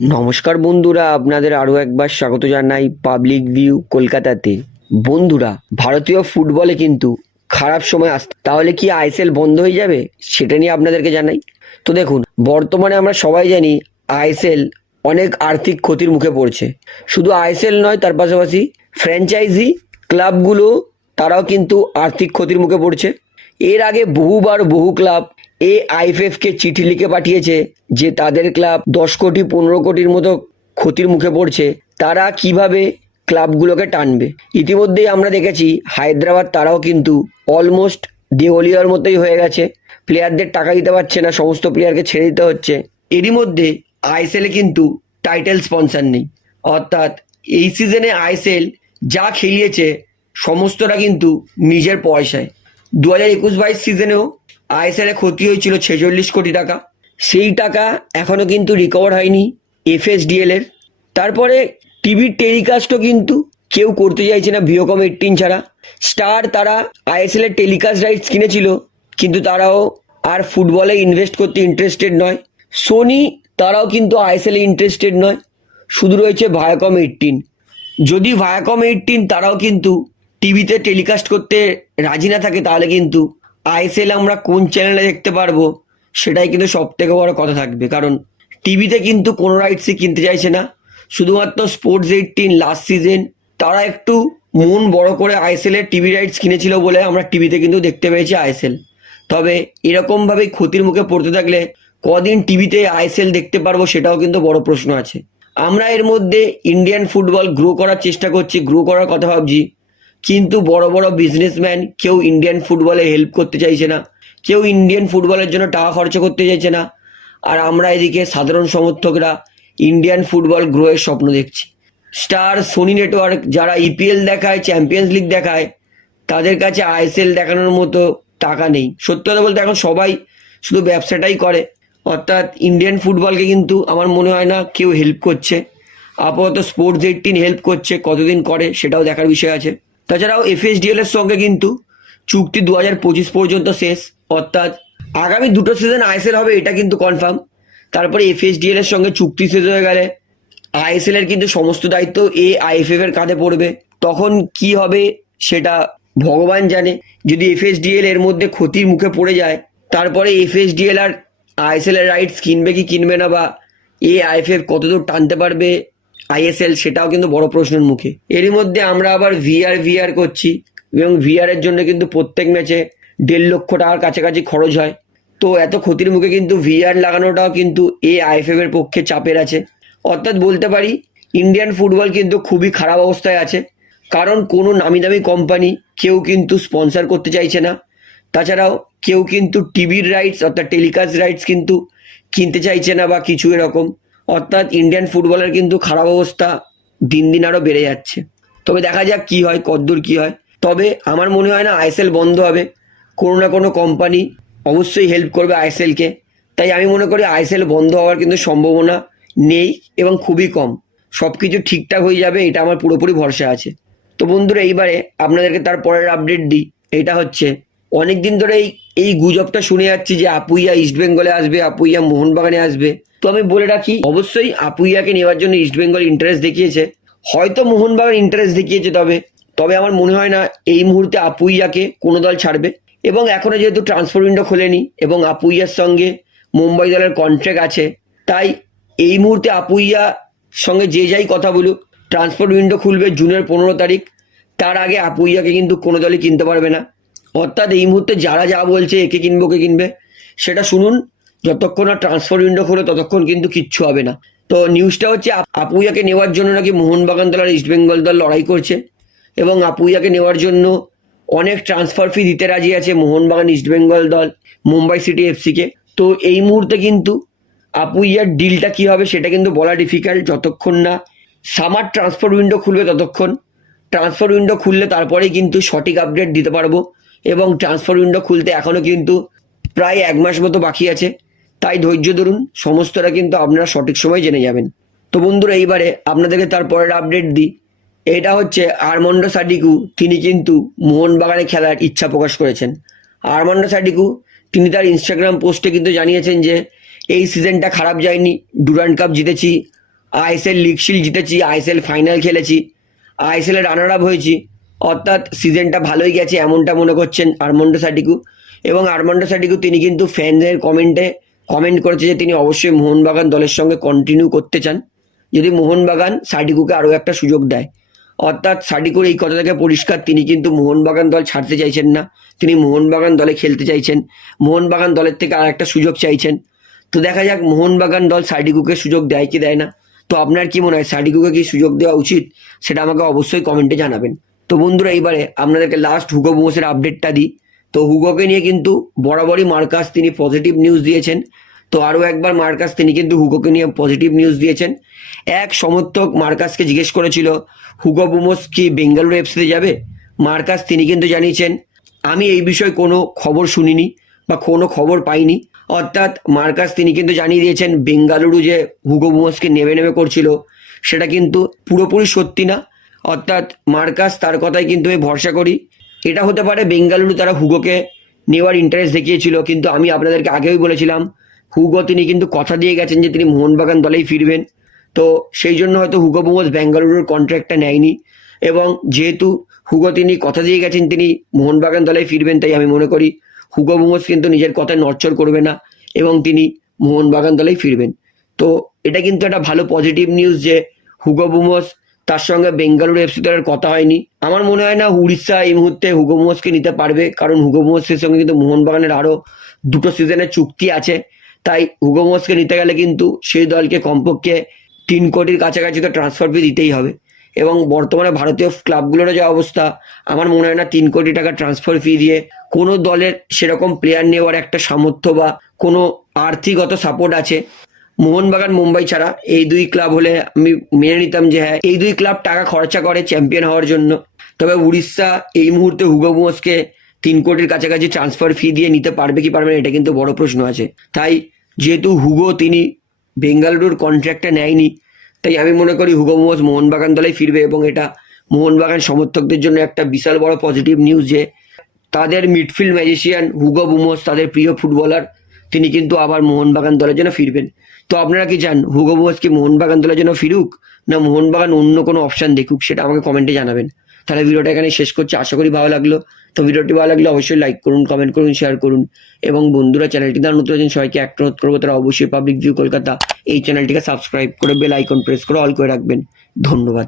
নমস্কার বন্ধুরা, আপনাদের আরও একবার স্বাগত জানাই পাবলিক ভিউ কলকাতাতে। বন্ধুরা, ভারতীয় ফুটবলে কিন্তু খারাপ সময় আসছে তাহলে কি আইএসএল বন্ধ হয়ে যাবে? সেটা নিয়ে আপনাদেরকে জানাই। তো দেখুন, বর্তমানে আমরা সবাই জানি আইএসএল অনেক আর্থিক ক্ষতির মুখে পড়ছে। শুধু আইএসএল নয়, তার পাশাপাশি ফ্র্যাঞ্চাইজি ক্লাবগুলো তারাও কিন্তু আর্থিক ক্ষতির মুখে পড়ছে। এর আগে বহুবার বহু ক্লাব এ আইএফএফকে চিঠি লিখে পাঠিয়েছে যে তাদের ক্লাব দশ কোটি, পনেরো কোটির মতো ক্ষতির মুখে পড়ছে। তারা কীভাবে ক্লাবগুলোকে টানবে? ইতিমধ্যেই আমরা দেখেছি হায়দ্রাবাদ তারাও কিন্তু অলমোস্ট দেওলিয়ার মতোই হয়ে গেছে। প্লেয়ারদের টাকা দিতে পারছে না, সমস্ত প্লেয়ারকে ছেড়ে দিতে হচ্ছে। এরই মধ্যে আইএসএলে কিন্তু টাইটেল স্পন্সর নেই। অর্থাৎ এই সিজনে আইএসএল যা খেলিয়েছে, সমস্তটা কিন্তু নিজের পয়সায়। দু হাজার একুশ বাইশ সিজনেও আইএসএল ক্ষতি হয়েছিল ছেচল্লিশ কোটি টাকা। সেই টাকা এখনও কিন্তু রিকভার হয়নি এফএসডিএল এর। তারপরে টিভির টেলিকাস্টও কিন্তু কেউ করতে চাইছে না, ভিওকম এইটিন ছাড়া। স্টার তারা আইএসএল এর টেলিকাস্ট রাইটস কিনেছিল, কিন্তু তারাও আর ফুটবলে ইনভেস্ট করতে ইন্টারেস্টেড নয়। সোনি তারাও কিন্তু আইএসএল এ ইন্টারেস্টেড নয়। শুধু রয়েছে ভায়াকম এইটিন যদি ভায়াকম এইটিন তারাও কিন্তু টিভিতে টেলিকাস্ট করতে রাজি না থাকে, তাহলে কিন্তু আইএসএল আমরা কোন চ্যানেলে দেখতে পারব, সেটাই কিন্তু সব থেকে বড় কথা থাকবে। কারণ টিভিতে কিন্তু কোনো রাইটসই কিনতে চাইছে না। শুধুমাত্র স্পোর্টস এইটিন লাস্ট সিজন তারা একটু মন বড় করে আইএসএল এর টিভি রাইটস কিনেছিল বলে আমরা টিভিতে কিন্তু দেখতে পেয়েছি আইএসএল তবে এরকমভাবেই ক্ষতির মুখে পড়তে থাকলে কদিন টিভিতে আইএসএল দেখতে পারব সেটাও কিন্তু বড় প্রশ্ন আছে। আমরা এর মধ্যে ইন্ডিয়ান ফুটবল গ্রো করার চেষ্টা করছি গ্রো করার কথা ভাবছি। কিন্তু বড় বড় বিজনেসম্যান কেউ ইন্ডিয়ান ফুটবলে হেল্প করতে চাইছে না। কেউ ইন্ডিয়ান ফুটবলের জন্য টাকা খরচ করতে চাইছে না। আর আমরা এদিকে সাধারণ সমর্থকরা ইন্ডিয়ান ফুটবল গ্রোয়ের স্বপ্ন দেখছি। স্টার সোনি নেটওয়ার্ক যারা ইপিএল দেখায় চ্যাম্পিয়ন্স লিগ দেখায়, তাদের কাছে আইএসএল দেখানোর মতো টাকা নেই। সত্যি কথা বলতে এখন সবাই শুধু ব্যবসাটাই করে। অর্থাৎ ইন্ডিয়ান ফুটবলকে কিন্তু আমার মনে হয় না কেউ হেল্প করছে। আপাতত স্পোর্টস এইটিন হেল্প করছে, কতদিন করে সেটাও দেখার বিষয় আছে। তাছাড়াও এফএসডিএল এর সঙ্গে কিন্তু চুক্তি দু হাজার পঁচিশ পর্যন্ত শেষ, অর্থাৎ আগামী দুটো সিজন আইএসএল হবে, এটা কিন্তু কনফার্ম তারপরে এফএসডিএল এর সঙ্গে চুক্তি শেষ হয়ে গেলে আইএসএল এর কিন্তু সমস্ত দায়িত্ব এ আইএফএফ এর কাঁধে পড়বে। তখন কি হবে সেটা ভগবান জানে। যদি এফএসডিএল এর মধ্যে ক্ষতির মুখে পড়ে যায়, তারপরে এফএসডিএল আর আইএসএল এর রাইটস কিনবে কি কিনবে না, বা এ আইএফএফ কতদূর টানতে পারবে আইএসএল সেটাও কিন্তু বড় প্রশ্নের মুখে। এরই মধ্যে আমরা আবার ভিআর ভিআর করছি এবং ভিআর এর জন্য কিন্তু প্রত্যেক ম্যাচে দেড় লক্ষ টাকার কাছাকাছি খরচ হয়। তো এত ক্ষতির মুখে কিন্তু ভিআর লাগানোটাও কিন্তু এ আইএফএফ এর পক্ষে চাপের আছে। অর্থাৎ বলতে পারি ইন্ডিয়ান ফুটবল কিন্তু খুবই খারাপ অবস্থায় আছে। কারণ কোনো নামি দামি কোম্পানি কেউ কিন্তু স্পন্সর করতে চাইছে না। তাছাড়াও কেউ কিন্তু টিভির রাইটস অর্থাৎ টেলিকাস্ট রাইটস কিন্তু কিনতে চাইছে না বা কিছু এরকম। অর্থাৎ ইন্ডিয়ান ফুটবলের কিন্তু খারাপ অবস্থা দিন দিন আরও বেড়ে যাচ্ছে। তবে দেখা যাক কি হয়, কদ্দূর কি হয়। তবে আমার মনে হয় না আইএসএল বন্ধ হবে। কোনো না কোনো কোম্পানি অবশ্যই হেল্প করবে আইএসএলকে তাই আমি মনে করি আইএসএল বন্ধ হওয়ার কিন্তু সম্ভাবনা নেই এবং খুবই কম। সব কিছু ঠিকঠাক হয়ে যাবে, এটা আমার পুরোপুরি ভরসা আছে। তো বন্ধুরা, এইবারে আপনাদেরকে তার পরের আপডেট দিই। এটা হচ্ছে অনেক দিন ধরে এই এই গুজবটা শুনে যাচ্ছি যে আপুইয়া ইস্টবেঙ্গলে আসবে, আপুইয়া মোহনবাগানে আসবে। তো আমি বলে রাখি, অবশ্যই আপুইয়াকে নেওয়ার জন্য ইস্টবেঙ্গল ইন্টারেস্ট দেখিয়েছে। হয়তো মোহনবাগান ইন্টারেস্ট দেখিয়েছে তবে। তবে আমার মনে হয় না এই মুহূর্তে আপুইয়াকে কোনো দল ছাড়বে। এবং এখনও যেহেতু ট্রান্সফার উইন্ডো খোলেনি এবং আপুইয়ার সঙ্গে মুম্বাই দলের কন্ট্রাক্ট আছে, তাই এই মুহূর্তে আপুইয়া সঙ্গে যে যাই কথা বলুক ট্রান্সফার উইন্ডো খুলবে জুনের পনেরো তারিখ। তার আগে আপুইয়াকে কিন্তু কোনো দলই কিনতে পারবে না। অর্থাৎ এই মুহূর্তে যারা যা বলছে, একে কিনবো, ওকে কিনবে, সেটা শুনুন। যতক্ষণ না ট্রান্সফার উইন্ডো খোলে ততক্ষণ কিন্তু কিচ্ছু হবে না। তো নিউজটা হচ্ছে আপুইয়াকে নেওয়ার জন্য নাকি মোহনবাগান দল আর ইস্টবেঙ্গল দল লড়াই করছে এবং আপুইয়াকে নেওয়ার জন্য অনেক ট্রান্সফার ফি দিতে রাজি আছে মোহনবাগান ইস্টবেঙ্গল দল, মুম্বাই সিটি এফসিকে তো এই মুহূর্তে কিন্তু আপুইয়ার ডিলটা কি হবে সেটা কিন্তু বলা ডিফিকাল্ট যতক্ষণ না সামার ট্রান্সফার উইন্ডো খুলবে ততক্ষণ। ট্রান্সফার উইন্ডো খুললে তারপরেই কিন্তু সঠিক আপডেট দিতে পারব এবং ট্রান্সফার উইন্ডো খুলতে এখনও কিন্তু প্রায় এক মাস মতো বাকি আছে। তাই ধৈর্য ধরুন, সমস্তটা কিন্তু আপনারা সঠিক সময় জেনে যাবেন। তো বন্ধুরা, এইবারে আপনাদেরকে তার পরের আপডেট দিই। এটা হচ্ছে আরমন্ডো সাডিকু তিনি কিন্তু মোহনবাগানে খেলার ইচ্ছা প্রকাশ করেছেন। আরমান্ডো সাডিকু তিনি তার ইনস্টাগ্রাম পোস্টে কিন্তু জানিয়েছেন যে, এই সিজনটা খারাপ যায়নি ডুরান্ড কাপ জিতেছি আইএসএল লিগ শিল্ড জিতেছি আইএসএল ফাইনাল খেলেছি আইএসএল রানার আপ হয়েছি, অর্থাৎ সিজনটা ভালোই গেছে, এমনটা মনে করছেন আরমন্ডো সাটিকু এবং আরমন্ডো সাটিকু তিনি কিন্তু ফ্যানদের কমেন্টে কমেন্ট করেছে যে তিনি অবশ্যই মোহনবাগান দলের সঙ্গে কন্টিনিউ করতে চান। যদি মোহনবাগান সাটিকুকে আরও একটা সুযোগ দেয়, অর্থাৎ সাটিকুর এই কথা থেকে পরিষ্কার, তিনি কিন্তু মোহনবাগান দল ছাড়তে চাইছেন না। তিনি মোহনবাগান দলে খেলতে চাইছেন, মোহনবাগান দলের থেকে আর একটা সুযোগ চাইছেন। তো দেখা যাক মোহনবাগান দল সার্ডিকুকে সুযোগ দেয় কি দেয় না। তো আপনার কি মনে হয়, সার্ডিকুকে কি সুযোগ দেওয়া উচিত? সেটা আমাকে অবশ্যই কমেন্টে জানাবেন। তো বন্ধুরা, এইবারে আপনাদেরকে লাস্ট হুগো বোসের আপডেটটা দিই। তো হুগোকে নিয়ে কিন্তু বরাবরই মার্কাস তিনি পজিটিভ নিউজ দিয়েছেন। তো আরও একবার মার্কাস তিনি কিন্তু হুগোকে নিয়ে পজিটিভ নিউজ দিয়েছেন। এক সমর্থক মার্কাসকে জিজ্ঞেস করেছিল, হুগো বুমোস কি বেঙ্গালুরু এফসিতে যাবে? মার্কাস তিনি কিন্তু জানিয়েছেন, আমি এই বিষয়ে কোনো খবর শুনিনি বা কোনো খবর পাইনি। অর্থাৎ মার্কাস তিনি কিন্তু জানিয়ে দিয়েছেন, বেঙ্গালুরু যে হুগো বুমোসকে নেবে নেবে করছিল, সেটা কিন্তু পুরোপুরি সত্যি না। অর্থাৎ মার্কাস তার কথাই কিন্তু আমি ভরসা করি এটা হতে পারে বেঙ্গালুরু তারা হুগোকে নেওয়ার ইন্টারেস্ট দেখিয়েছিল, কিন্তু আমি আপনাদেরকে আগেই বলেছিলাম, হুগো তিনি কিন্তু কথা দিয়ে গেছেন যে তিনি মোহনবাগান দলেই ফিরবেন। তো সেই জন্য হয়তো হুগো বুমোস বেঙ্গালুরুর কন্ট্রাক্টটা নেয়নি এবং যেহেতু হুগো তিনি কথা দিয়ে গেছেন তিনি মোহনবাগান দলে ফিরবেন তাই আমি মনে করি হুগো বুমোস কিন্তু নিজের কথায় নড়চড় করবে না এবং তিনি মোহনবাগান দলেই ফিরবেন। তো এটা কিন্তু একটা ভালো পজিটিভ নিউজ যে হুগো বুমোস তার সঙ্গে বেঙ্গালুরু এফসি দলের কথা হয়নি। আমার মনে হয় না উড়িষ্যা এই মুহূর্তে হুগো বুমোসকে নিতে পারবে, কারণ হুগো বুমোসের সঙ্গে কিন্তু মোহনবাগানের আরও দুটো সিজনের চুক্তি আছে। তাই হুগো বুমোসকে নিতে গেলে কিন্তু সেই দলকে কমপক্ষে তিন কোটির কাছাকাছি তো ট্রান্সফার ফি দিতেই হবে। এবং বর্তমানে ভারতীয় ক্লাবগুলোর যে অবস্থা, আমার মনে হয় না তিন কোটি টাকা ট্রান্সফার ফি দিয়ে কোনো দলের সেরকম প্লেয়ার নেওয়ার একটা সামর্থ্য বা কোনো আর্থিকগত সাপোর্ট আছে। মোহনবাগান, মুম্বাই ছাড়া এই দুই ক্লাব হলে আমি মেনে নিতাম যে হ্যাঁ এই দুই ক্লাব টাকা খরচা করে চ্যাম্পিয়ন হওয়ার জন্য। তবে উড়িষ্যা এই মুহূর্তে হুগো বুমোসকে তিন কোটির কাছাকাছি ট্রান্সফার ফি দিয়ে নিতে পারবে কি পারবে না, এটা কিন্তু বড় প্রশ্ন আছে। তাই যেহেতু হুগো তিনি বেঙ্গালুরুর কন্ট্রাক্টটা নেয়নি, তাই আমি মনে করি হুগো বুমোস মোহনবাগান দলে ফিরবে এবং এটা মোহনবাগান সমর্থকদের জন্য একটা বিশাল বড় পজিটিভ নিউজ যে তাদের মিডফিল্ড ম্যাজিশিয়ান হুগো বুমোস তাদের প্রিয় ফুটবলার তিনি কিন্তু আবার মোহনবাগান দলের জন্য ফিরবেন। তো আপনারা কি চান, হুগো বুমোস কি মোহনবাগান দলের জন্য ফিরুক, না মোহনবাগান অন্য কোনো অপশন দেখুক, সেটা আমাকে কমেন্টে জানাবেন। তাহলে ভিডিওটা এখানে শেষ করছি, আশা করি ভালো লাগল। তো ভিডিওটি ভালো লাগলে অবশ্যই লাইক করুন কমেন্ট করুন শেয়ার করুন। এবং বন্ধুরা চ্যানেলটি তারা নতুন আছেন, সবাইকে এক অনুরোধ করব, তারা অবশ্যই পাবলিক ভিউ কলকাতা এই চ্যানেলটিকে সাবস্ক্রাইব করে বেল আইকন প্রেস করে অল করে রাখবেন। ধন্যবাদ।